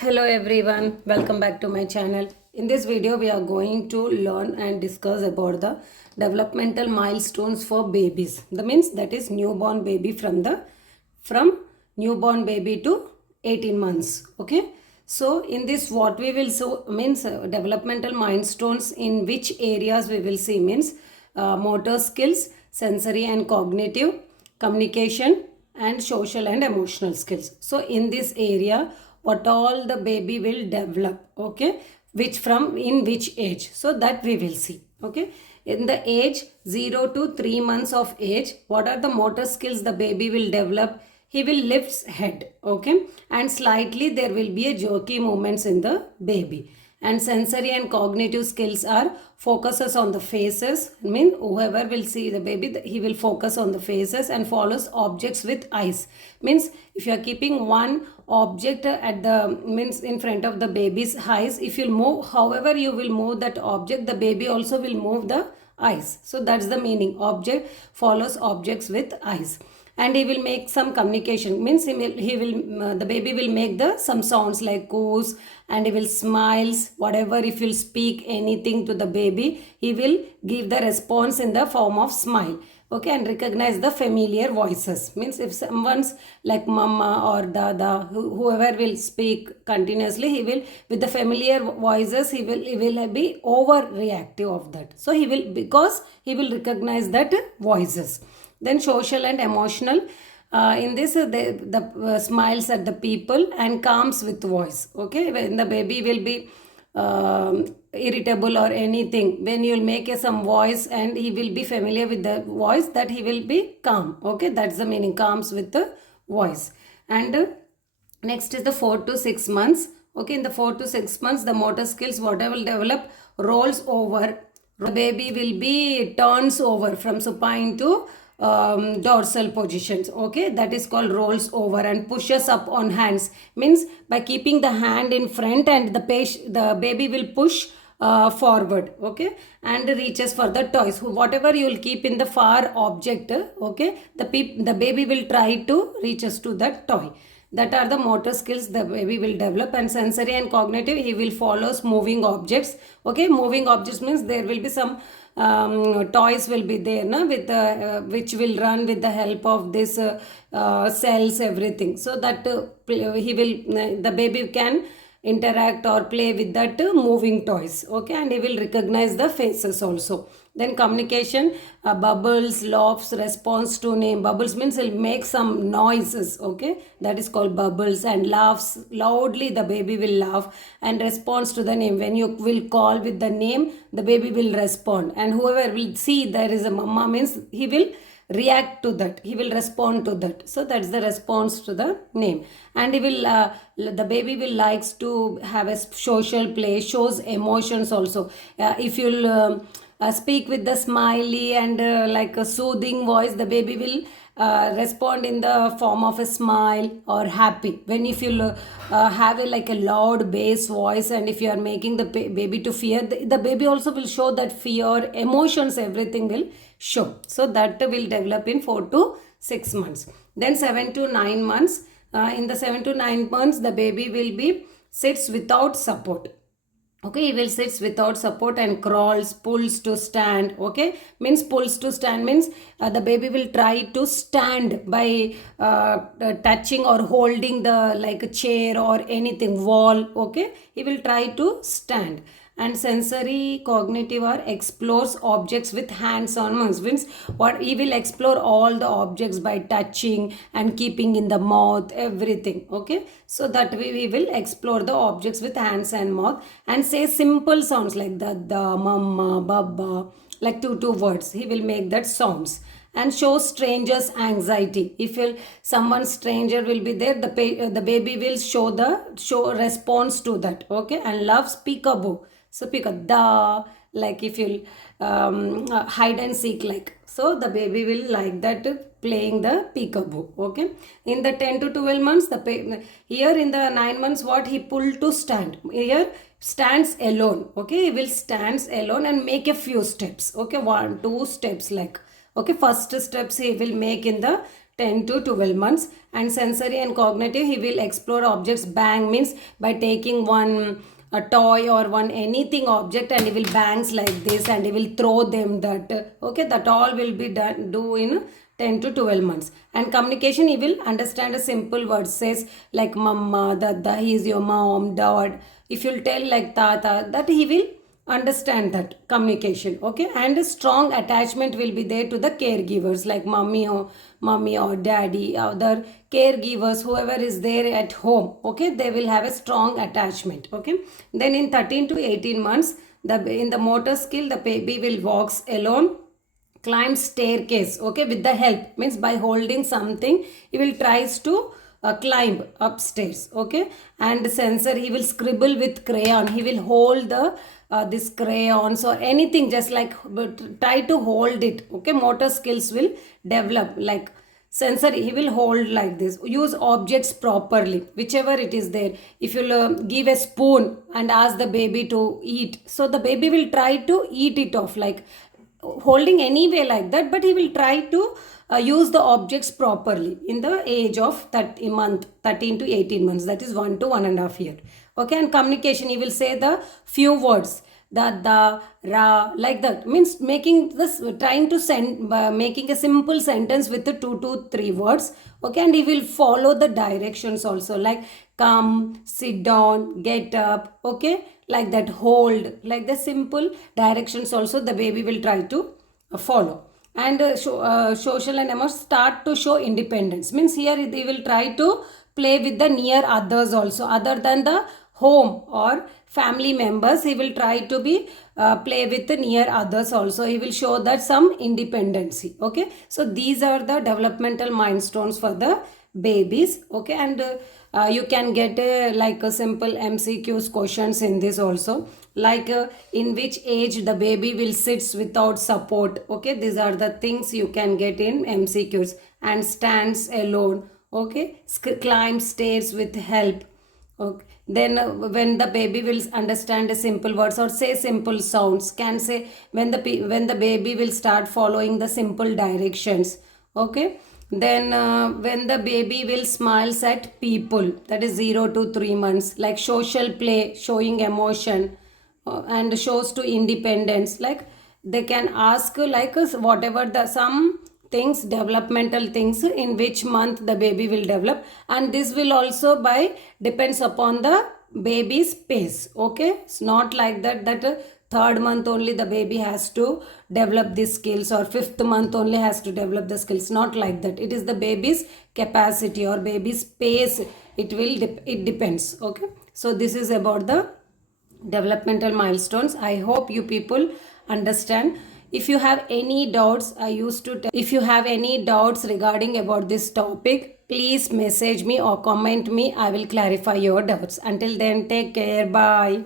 Hello everyone, welcome back to my channel. In this video we are going to learn and discuss about the developmental milestones for babies. That means that is newborn baby from newborn baby to 18 months. Okay. So in this what we will so means developmental milestones in which areas we will see means motor skills, sensory and cognitive, communication and social and emotional skills. So in this area what all the baby will develop, okay, which from in which age, so that we will see. Okay, in the age 0 to 3 months of age, what are the motor skills the baby will develop? He will lift head, okay, and slightly there will be a jerky movements in the baby. And sensory and cognitive skills are focuses on the faces. I mean, whoever will see the baby, he will focus on the faces and follows objects with eyes. Means if you are keeping one object at the means in front of the baby's eyes, if you move, however you will move that object, the baby also will move the eyes. So that's the meaning. Object follows objects with eyes. And he will make some communication, means the baby will make the some sounds like coos, and he will smiles whatever. If you speak anything to the baby, he will give the response in the form of smile. Okay, and recognize the familiar voices, means if someone's like mama or dada, whoever will speak continuously, he will with the familiar voices, he will be overreactive of that. So he will, because he will recognize that voices. Then social and emotional. In this, the smiles at the people and calms with voice. Okay, when the baby will be irritable or anything, when you will make some voice and he will be familiar with the voice, that he will be calm. Okay, that's the meaning, calms with the voice. And next is the 4 to 6 months. Okay, in the 4 to 6 months, the motor skills whatever will develop rolls over. The baby will be turns over from supine to dorsal positions. Okay, that is called rolls over. And pushes up on hands, means by keeping the hand in front, and the baby will push forward. Okay, and reaches for the toys. Whatever you will keep in the far object, okay, the baby will try to reaches to that toy. That are the motor skills the baby will develop. And sensory and cognitive, he will follows moving objects. Okay, moving objects means there will be some toys will be there na, with the which will run with the help of this cells, everything. So that he will the baby can interact or play with that moving toys. Okay, and he will recognize the faces also. Then communication, bubbles, laughs, response to name. Bubbles means he'll make some noises. Okay, that is called bubbles. And laughs loudly, the baby will laugh. And response to the name, when you will call with the name, the baby will respond. And whoever will see there is a mama, means he will react to that, he will respond to that. So that's the response to the name. And he will the baby will likes to have a social play, shows emotions also. If you'll speak with the smiley and like a soothing voice, the baby will respond in the form of a smile or happy. When if you have a like a loud bass voice, and if you are making the baby to fear, the baby also will show that fear, emotions, everything will show. So that will develop in 4 to 6 months. Then 7 to 9 months. In the 7 to 9 months, the baby will be sits without support. Okay, he will sits without support and crawls, pulls to stand. Okay, means pulls to stand means the baby will try to stand by touching or holding the like a chair or anything, wall. Okay, he will try to stand. And sensory cognitive are explores objects with hands on means what he will explore all the objects by touching and keeping in the mouth, everything. Okay, so that we will explore the objects with hands and mouth, and say simple sounds like the mama, baba, like two words, he will make that sounds. And show strangers anxiety. If someone stranger will be there, the baby will show response to that. Okay, and loves peekaboo. So pick a da, like if you hide and seek, like, so the baby will like that playing the peekaboo. Okay, in the 10 to 12 months, here in the 9 months, what he pulled to stand, here stands alone. Okay, he will stands alone and make a few steps. Okay, 1 2 steps, like, okay, first steps he will make in the 10 to 12 months. And sensory and cognitive, he will explore objects. Bang means by taking one a toy or one anything object, and he will bangs like this, and he will throw them that. Okay, that all will be done do in 10 to 12 months. And communication, he will understand a simple word, says like mama, dada, he is your mom, dad. If you'll tell like tata, that he will understand that communication. Okay, and a strong attachment will be there to the caregivers like mommy or daddy, other caregivers, whoever is there at home. Okay, they will have a strong attachment. Okay, then in 13 to 18 months, in the motor skill, the baby will walks alone, climb staircase. Okay, with the help means by holding something, he will tries to climb upstairs. Okay, and sensor, he will scribble with crayon, he will hold the this crayons or anything, just like try to hold it. Okay, motor skills will develop. Like sensor, he will hold like this, use objects properly, whichever it is there. If you give a spoon and ask the baby to eat, so the baby will try to eat it off, like holding anyway like that, but he will try to use the objects properly in the age of 13 to 18 months, that is 1 to 1.5 year. Okay, and communication, he will say the few words, the ra, like that, means making this, trying to send making a simple sentence with the 2 to 3 words. Okay, and he will follow the directions also, like come, sit down, get up. Okay, like that, hold, like the simple directions also the baby will try to follow. And social and emotional, start to show independence, means here they will try to play with the near others also, other than the home or family members. He will try to be play with the near others also, he will show that some independency. Okay, so these are the developmental milestones for the babies. Okay, and you can get like a simple MCQs questions in this also, like in which age the baby will sits without support. Okay, these are the things you can get in MCQs. And stands alone. Okay, climb stairs with help. Okay, then when the baby will understand a simple words or say simple sounds, can say when the baby will start following the simple directions. Okay, then when the baby will smiles at people, that is 0 to 3 months, like social play, showing emotion, and shows to independence, like they can ask like whatever the some things, developmental things, in which month the baby will develop. And this will also by depends upon the baby's pace. Okay, it's not like that third month only the baby has to develop these skills, or fifth month only has to develop the skills, not like that. It is the baby's capacity or baby's pace, it depends. Okay, so this is about the developmental milestones. I hope you people understand. If you have any doubts, if you have any doubts regarding about this topic, please message me or comment me. I will clarify your doubts. Until then, take care. Bye.